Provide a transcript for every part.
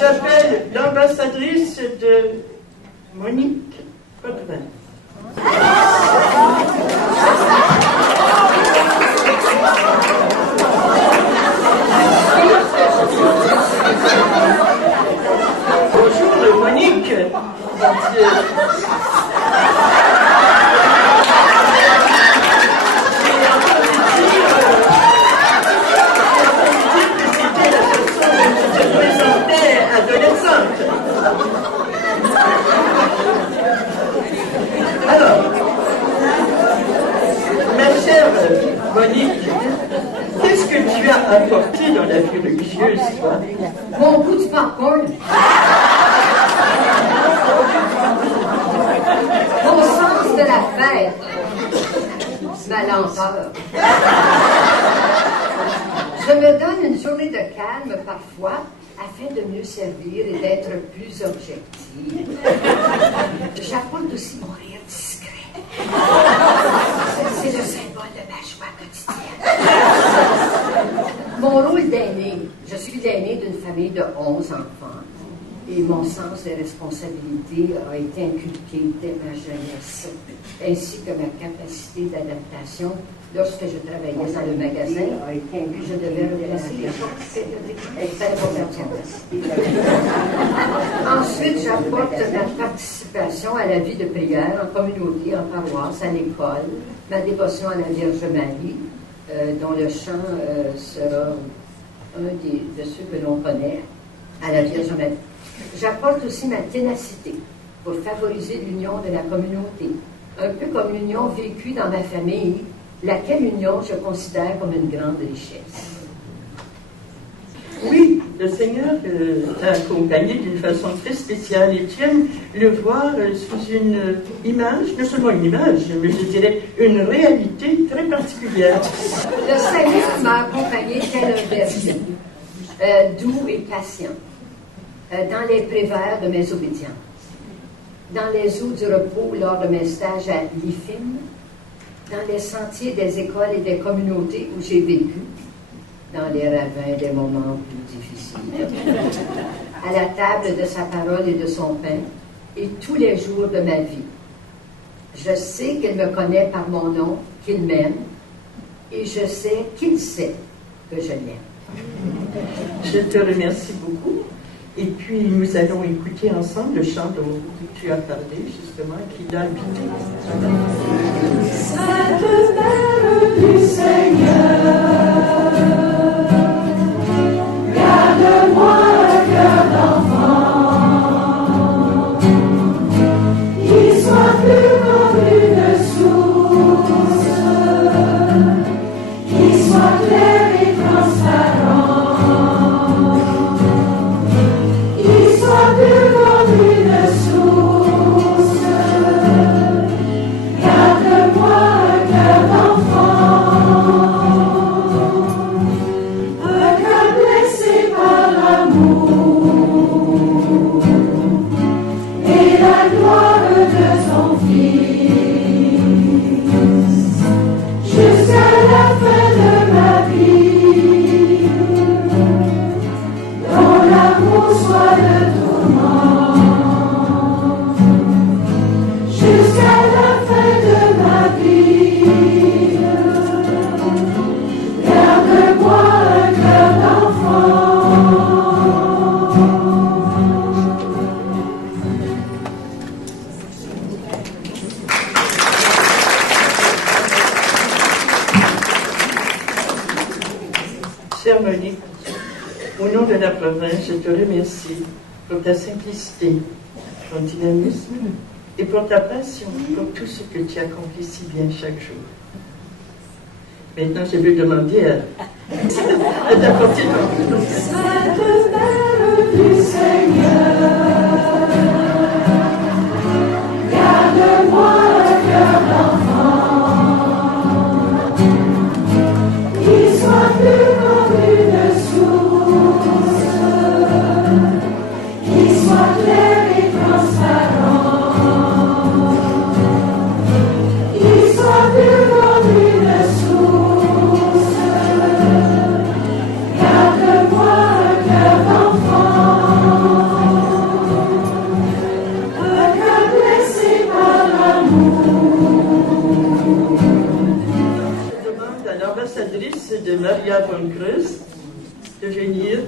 J'appelle l'ambassadrice de Monique Potvin. Bonjour Monique. Adolescente. Alors, ma chère Monique, qu'est-ce que tu as apporté dans la vie religieuse, toi? Mon coup de popcorn. Mon sens de la fête. Ma lenteur. Je me donne une journée de calme parfois, afin de mieux servir et d'être plus objective. J'apporte aussi mon rire discret. C'est le symbole de ma joie quotidienne. Mon rôle d'aîné. Je suis l'aîné d'une famille de 11 enfants et mon sens des responsabilités a été inculqué dès ma jeunesse, ainsi que ma capacité d'adaptation. Lorsque je travaillais dans le magasin, je devais replacer Ensuite, j'apporte ma participation à la vie de prière en communauté, en paroisse, à l'école, ma dévotion à la Vierge Marie, dont le chant sera un de ceux que l'on connaît, à la Vierge Marie. J'apporte aussi ma ténacité pour favoriser l'union de la communauté, un peu comme l'union vécue dans ma famille, laquelle union je considère comme une grande richesse. Oui, le Seigneur t'a accompagné d'une façon très spéciale et tu aimes le voir sous une image, non seulement une image, mais je dirais une réalité très particulière. Le Seigneur m'a accompagné tel un berger, doux et patient, dans les prévers de mes obédients, dans les eaux du repos lors de mes stages à l'IFIM, dans les sentiers des écoles et des communautés où j'ai vécu, dans les ravins des moments plus difficiles, à la table de sa parole et de son pain, et tous les jours de ma vie. Je sais qu'il me connaît par mon nom, qu'il m'aime, et je sais qu'il sait que je l'aime. Je te remercie beaucoup. Et puis, nous allons écouter ensemble le chant dont tu as parlé, justement, qui l'a habité. Sainte Mère du Seigneur, garde-moi un cœur d'enfant, qui soit plus comme une source, qui soit clair et transparent. Je te remercie pour ta simplicité, ton dynamisme et pour ta passion pour tout ce que tu accomplis si bien chaque jour. Maintenant, je vais demander à t'apporter ton nom. Sainte Mère du Seigneur, garde-moi un cœur d'enfant, qui soit plus comme une source, qui soit clair et transparent, qui soit plus comme une source, garde-moi un cœur d'enfant. fils de Maria von Grust de venir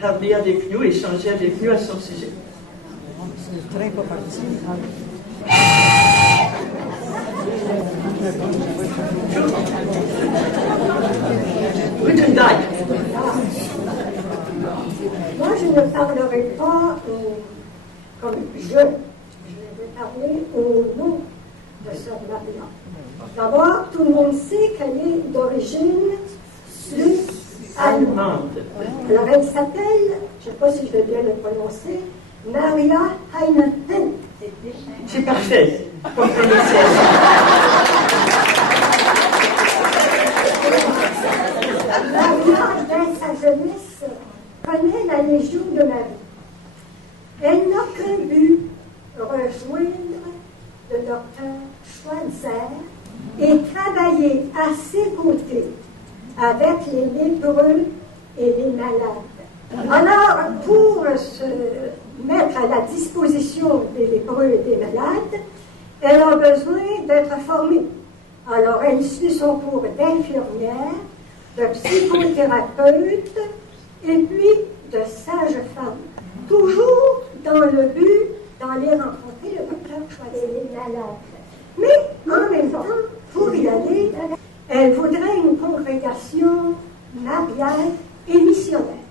parler avec nous, échanger avec nous à son sujet. Guten Tag. Moi, je ne parlerai pas comme je vais parler au nom de Sœur Maria. D'abord, tout le monde sait qu'elle est d'origine suisse-allemande. Alors, elle s'appelle, je ne sais pas si je vais bien le prononcer, Maria Heineken. C'est parfait pour prononciation. Maria, dans sa jeunesse, connaît la Légion de Marie. Elle n'a qu'un but, rejoindre le docteur Schweitzer et travailler à ses côtés avec les lépreux et les malades. Alors, pour se mettre à la disposition des lépreux et des malades, elle a besoin d'être formée. Alors, elle suit son cours d'infirmière, de psychothérapeute et puis de sage-femme. Toujours dans le but d'aller rencontrer le docteur Schweitzer et les malades. Mais en même temps, pour y aller, elle voudrait une congrégation mariale et missionnaire.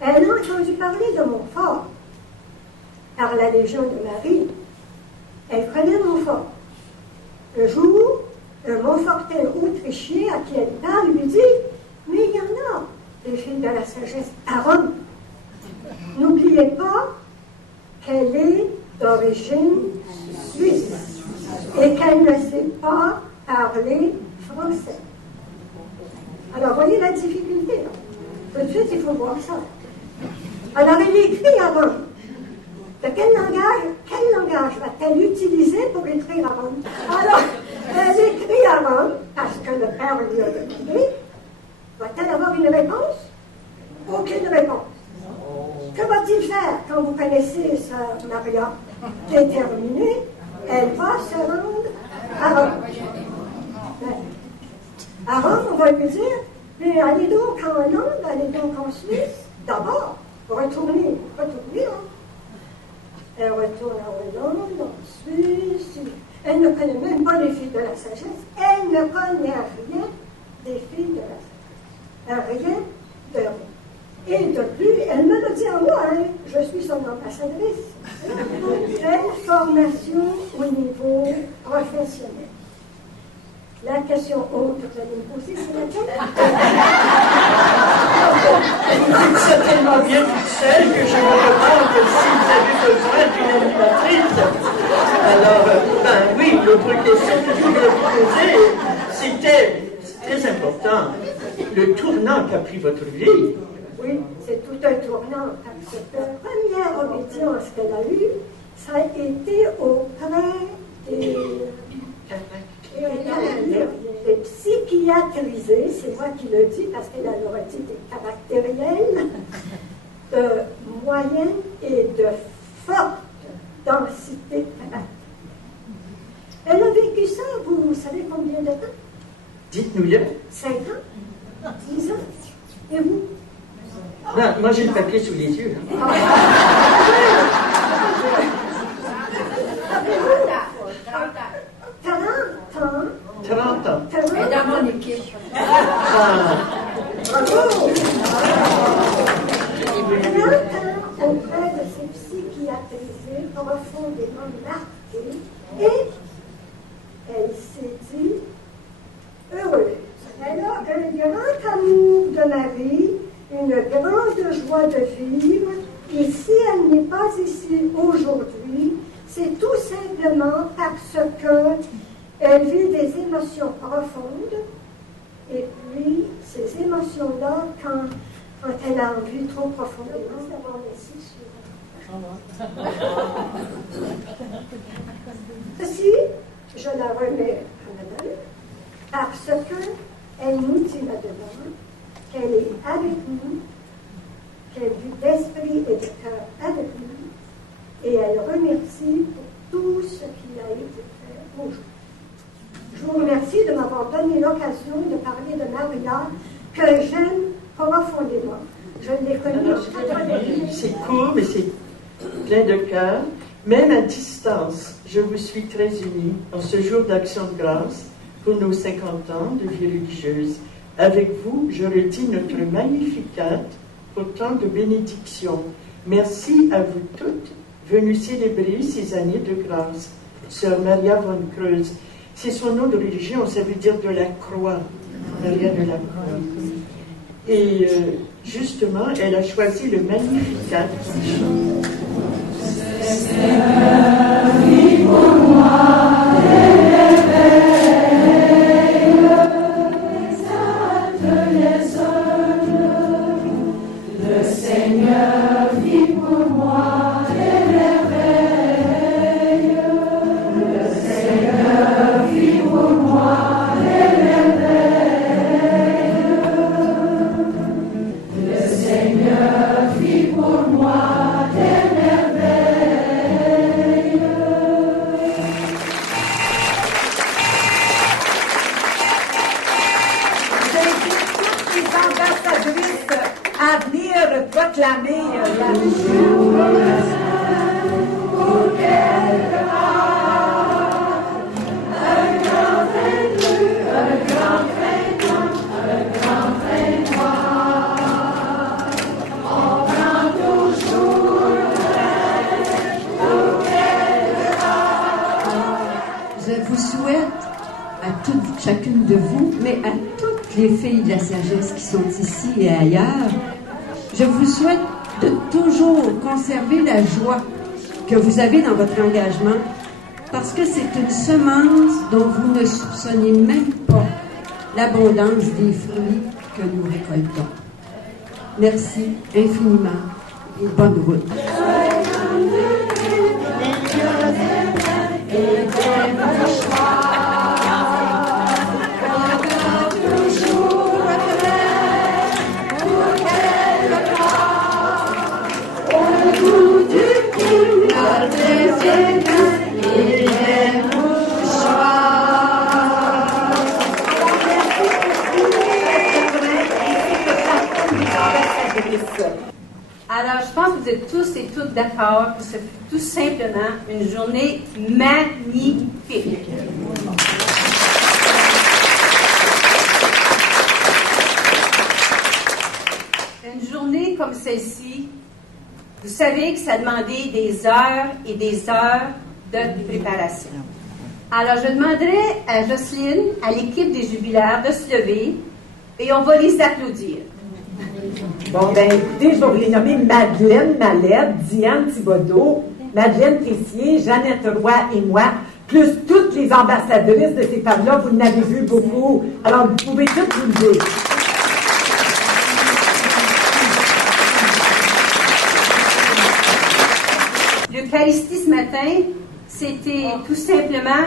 Elle a entendu parler de Montfort par la Légion de Marie. Elle connaît Montfort. Un jour, un Montfortin autrichien à qui elle parle lui dit « Mais il y en a des filles de la sagesse à Rome. N'oubliez pas qu'elle est d'origine suisse et qu'elle ne sait pas parler français. » Alors, voyez la difficulté. Tout de suite, il faut voir ça. Alors, elle écrit à Rome. De quel langage va-t-elle utiliser pour écrire à Rome? Alors, elle écrit à Rome, parce que le père lui a demandé. Va-t-elle avoir une réponse? Aucune réponse. Que va-t-il faire quand vous connaissez Sœur Maria? Déterminée, elle va se rendre à Rome. À Rome, on va lui dire, mais allez donc en Hollande, allez donc en Suisse, d'abord, retournez là. Elle retourne en Hollande, en Suisse. Elle ne connaît même pas les filles de la sagesse. Elle ne connaît rien des filles de la sagesse. Rien de rien. Et de plus, elle me le dit à moi, hein, je suis son ambassadrice. Une formation au niveau professionnel. La question autre que vous allez me poser, c'est laquelle? Vous êtes certainement bien toute seule que je me demande si vous avez besoin d'une animatrice. Alors, oui, l'autre question que je voulais vous poser, c'était très important, le tournant qu'a pris votre vie. Oui, c'est tout un tournant, parce que la première obédience qu'elle a eue, ça a été auprès des psychiatrisés, c'est moi qui le dis parce qu'elle aurait dit des caractériels de moyenne et de forte densité caractère. Elle a vécu ça, vous savez combien de temps? Dites-nous-le. 5 ans? 10 ans? Et vous? Non, moi j'ai le papier sous les yeux. Hein. 30 ans. Et dans mon équipe. Bravo! 30 ans auprès de ces psychiatrisés profondément marqués et elle s'est dit heureuse. Elle a un grand amour de Marie, une grande joie de vivre, et si elle n'est pas ici aujourd'hui, c'est tout simplement parce que elle vit des émotions profondes, et puis ces émotions-là, quand elle a envie trop profondément, ça va laisser sur. Ceci, je la remets à madame, parce qu'elle nous dit maintenant qu'elle est avec nous, qu'elle vit d'esprit et de cœur avec nous, et elle remercie pour tout ce qui a été fait aujourd'hui. Je vous remercie de m'avoir donné l'occasion de parler de Maria, que j'aime profondément. Je l'ai connue en 88. C'est court, mais c'est plein de cœur. Même à distance, je vous suis très unie en ce jour d'action de grâce pour nos 50 ans de vie religieuse. Avec vous, je redis notre Magnificat pour tant de bénédictions. Merci à vous toutes venues célébrer ces années de grâce. Sœur Maria von Kreuz, c'est son nom de religion, ça veut dire de la croix. Maria de la croix. Et justement, elle a choisi le Magnificat qui chante. Seigneur, vis pour moi, exalte les hommes. Le Seigneur vit pour moi et l'éveille. Le Seigneur vit pour moi et l'éveille. Le Seigneur vit pour moi et l'éveille. À venir proclamer la mission. Pour quelque part, un grand vaincu, un grand vainqueur, un grand vainqueur. On prend toujours pour quelque part. Je vous souhaite à toutes, chacune de vous, mais à toutes les filles de la sagesse qui sont ici et ailleurs, je vous souhaite de toujours conserver la joie que vous avez dans votre engagement, parce que c'est une semence dont vous ne soupçonnez même pas l'abondance des fruits que nous récoltons. Merci infiniment et bonne route. Alors, je pense que vous êtes tous et toutes d'accord que c'est tout simplement une journée magnifique. Une journée comme celle-ci, vous savez que ça a demandé des heures et des heures de préparation. Alors, je demanderai à Jocelyne, à l'équipe des jubilaires, de se lever et on va les applaudir. Bon, ben écoutez, je vais vous les nommer Madeleine Mallette, Diane Thibodeau, Madeleine Tessier, Jeannette Roy et moi, plus toutes les ambassadrices de ces femmes-là, vous en avez vu beaucoup. Alors, vous pouvez toutes vous lever. L'Eucharistie ce matin, c'était tout simplement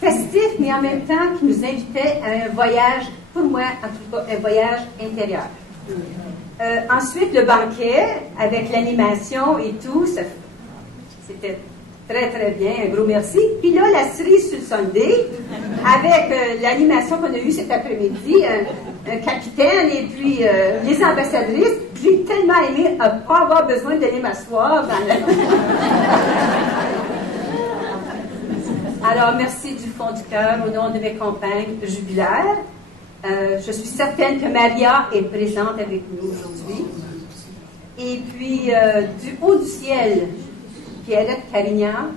festif, mais en même temps qui nous invitait à un voyage, pour moi en tout cas, un voyage intérieur. Ensuite, le banquet, avec l'animation et tout, c'était très très bien, un gros merci. Puis là, la cerise sur le Sunday, avec l'animation qu'on a eue cet après-midi, un capitaine et puis les ambassadrices, j'ai tellement aimé ne pas avoir besoin d'aller m'asseoir dans la... Alors, merci du fond du cœur au nom de mes compagnes jubilaires. Je suis certaine que Maria est présente avec nous aujourd'hui. Et puis, du haut du ciel, Pierrette Carignan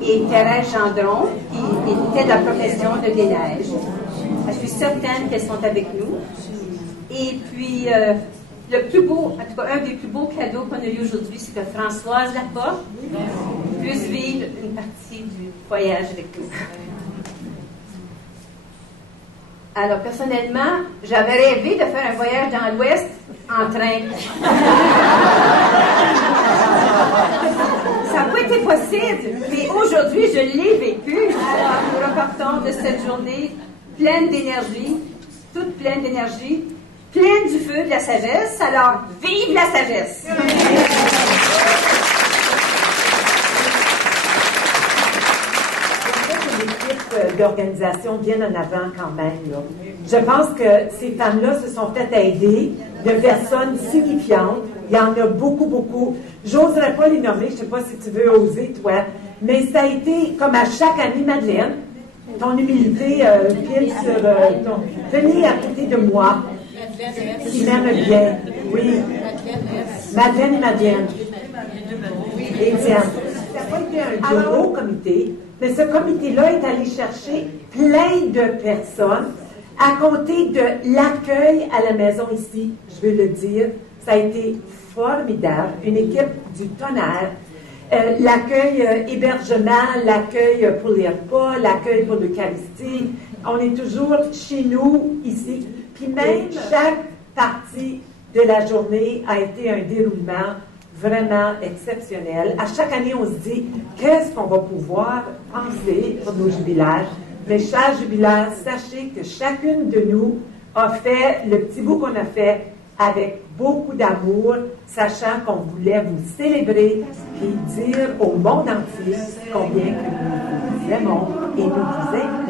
et Thérèse Gendron, qui étaient de la profession de des neiges. Je suis certaine qu'elles sont avec nous. Et puis, le plus beau, en tout cas, un des plus beaux cadeaux qu'on a eu aujourd'hui, c'est que Françoise Laporte puisse vivre une partie du voyage avec nous. Alors, personnellement, j'avais rêvé de faire un voyage dans l'Ouest en train. Ça n'a pas été possible, mais aujourd'hui, je l'ai vécu. Alors, nous repartons de cette journée pleine d'énergie, toute pleine d'énergie, pleine du feu de la sagesse. Alors, vive la sagesse! d'organisation viennent en avant quand même. Là. Je pense que ces femmes-là se sont fait aider de personnes signifiantes. Il y en a beaucoup, beaucoup. J'oserais pas les nommer, je ne sais pas si tu veux oser, toi, mais ça a été, comme à chaque année, Madeleine, ton humilité pile sur ton... Venez à côté de moi, qui m'aime bien. Oui. Madeleine et Madeleine. Et Diane. Ça n'a pas été un gros comité, mais ce comité-là est allé chercher plein de personnes à compter de l'accueil à la maison ici, je veux le dire. Ça a été formidable, une équipe du tonnerre. L'accueil hébergement, l'accueil pour les repas, l'accueil pour l'Eucharistie. On est toujours chez nous, ici. Puis même chaque partie de la journée a été un déroulement vraiment exceptionnel. À chaque année, on se dit, qu'est-ce qu'on va pouvoir penser pour nos jubilaires? Mais chers jubilaires, sachez que chacune de nous a fait le petit bout qu'on a fait avec beaucoup d'amour, sachant qu'on voulait vous célébrer et dire au monde entier combien que nous vous aimons et nous vous aimons.